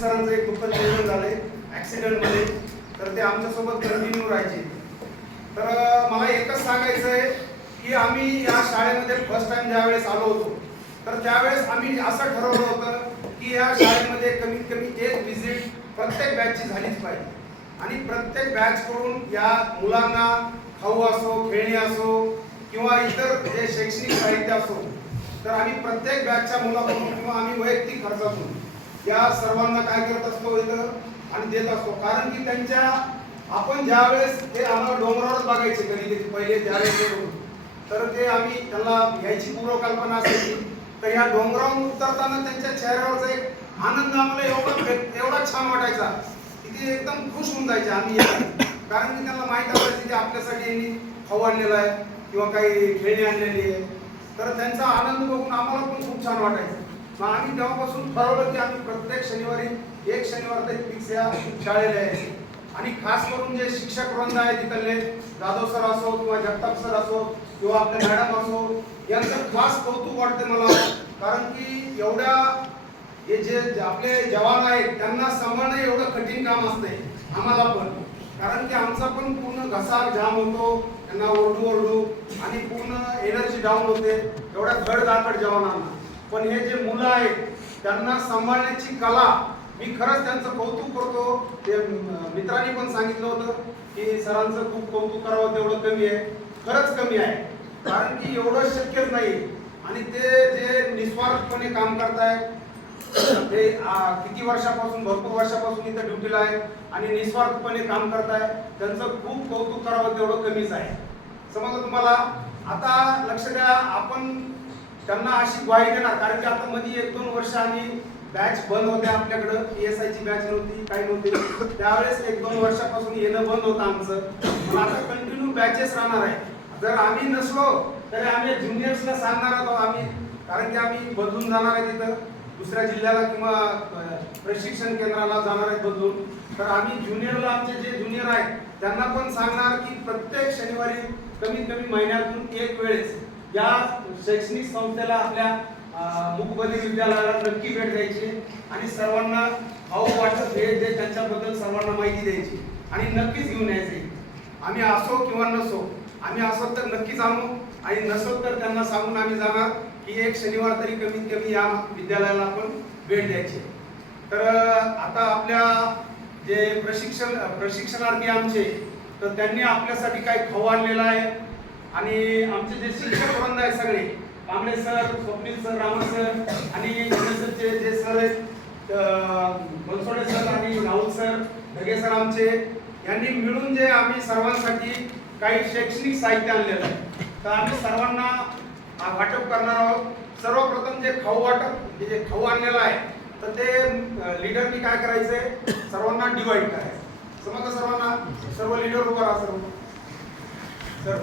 सरांचं एक दुःखद निधन झालंय ॲक्सिडेंटमध्ये, तर ते आमच्यासोबत कंटिन्यू राहायचे. तर मला एकच सांगायचं आहे की आम्ही या शाळेमध्ये फर्स्ट टाइम ज्यावेळेस आलो होतो, तर त्यावेळेस आम्ही असं ठरवलं होतं की या शाळेमध्ये कमीत कमी एक व्हिजिट प्रत्येक बॅचची झालीच पाहिजे आणि प्रत्येक बॅचकडून या मुलांना खाऊ असो, खेळणी असो किंवा इतर जे शैक्षणिक साहित्य असो, तर आम्ही प्रत्येक बॅचच्या मुलाकडून किंवा आम्ही वैयक्तिक खर्चातून या सर्वांना काय करत असतो इथं आणि देत असतो. कारण की त्यांच्या आपण ज्यावेळेस ते आम्हाला डोंगरावरच बघायचे कधी कधी पहिले ज्यावेळेस, तर ते आम्ही त्यांना याची पूर्वकल्पना असायची. तर या डोंगरावरून उतरताना त्यांच्या चेहऱ्यावरचा एक आनंद आम्हाला एवढा छान वाटायचा की ते एकदम खुश होऊन जायचे आम्ही, कारण की त्यांना माहीत असायचं की आपल्यासाठी यांनी खाऊ आणलेला आहे किंवा काही खेळणी आणलेली आहे. तर त्यांचा आनंद बघून आम्हाला पण खूप छान वाटायचं. मग आम्ही तेव्हापासून ठरवलं की आम्ही प्रत्येक शनिवारी एक शनिवार तरी फिक्स या शाळेला यायचे. आणि खास करून जे शिक्षक वृंद आहे तिथले, जाधव सर असो किंवा जगताप सर असो किंवा आपले मॅडम असो, यांचं खास कौतुक वाटते मला. कारण की एवढ्या हे जे आपले जवान आहेत त्यांना सांभाळणं एवढं कठीण काम असते आम्हाला पण, कारण की आमचा पण पूर्ण घसा जाम होतो, त्यांना ओरडू आणि पूर्ण एनर्जी डाऊन होते एवढ्या धडधाकट जवानांना. पण हे जे मुलं आहेत त्यांना सांभाळण्याची कला, मी खरंच त्यांचं कौतुक करतो. ते मित्रांनी पण सांगितलं होतं की सरांचं खूप कौतुक करावं तेवढं कमी आहे. खरंच कमी आहे, कारण की एवढं शक्यच नाही. आणि ते जे निस्वार्थपणे काम करतायत ते किती वर्षापासून, भरपूर वर्षापासून इथं ड्युटीला आहे आणि निस्वार्थपणे काम करताय, त्यांचं खूप कौतुक करावं तेवढं कमीच आहे. समजलं तुम्हाला? आता लक्ष द्या, आपण त्यांना अशी ग्वाही देणार, कारण की आता मध्ये 1-2 वर्ष आम्ही बॅच बंद होते आपल्याकडं, PSI ची बॅच नव्हती, काही नव्हती. त्यावेळेस 1-2 वर्षापासून येणं बंद होतं आमचं. पण आता कंटिन्यू बॅचेस राहणार आहे. जर आम्ही नसलो तरी आम्ही ज्युनियर्सला सांगणार आहोत आम्ही, कारण की आम्ही बदलून जाणार आहे तिथं दुसऱ्या जिल्ह्याला किंवा प्रशिक्षण केंद्राला जाणार आहेत बदलून. तर आम्ही ज्युनियरला, आमचे जे ज्युनियर आहेत त्यांना पण सांगणार की प्रत्येक शनिवारी कमीत कमी महिन्यातून एक वेळेस या शैक्षणिक संस्थेला, आपल्या मुकबधीर विद्यालयाला नक्की भेट द्यायची आणि सर्वांना खाऊ वाटप भेट दे, त्यांच्याबद्दल सर्वांना माहिती द्यायची आणि नक्कीच घेऊन यायचे. आम्ही असो किंवा नसो, आम्ही असो तर नक्कीच आणू आणि नसो तर त्यांना सांगून आम्ही जाणार की एक शनिवार तरी कमीत कमी या विद्यालयाला आपण भेट द्यायची. तर आता आपल्या जे प्रशिक्षणार्थी आमचे, तर त्यांनी आपल्यासाठी काही खाऊ आणलेला आहे. आणि आमचे जे शिक्षक वृंद आहे सगळे, Kamble sir, Swapnil sir, Raman sir आणि जे सर आहेत, बनसोडे सर आणि राहुल सर, ढगे सर आमचे, यांनी मिळून जे आम्ही सर्वांसाठी काही शैक्षणिक साहित्य आणलेलं आहे, तर आम्ही सर्वांना वाटप करणार आहोत. सर्वप्रथम जे खाऊ वाटप, जे खाऊ आणलेलं आहे, तर ते लीडरनी काय करायचंय, सर्वांना डिवाइड करायचं. समजलं सर्वांना? सर्व लीडर उभा राहा. सर्व सर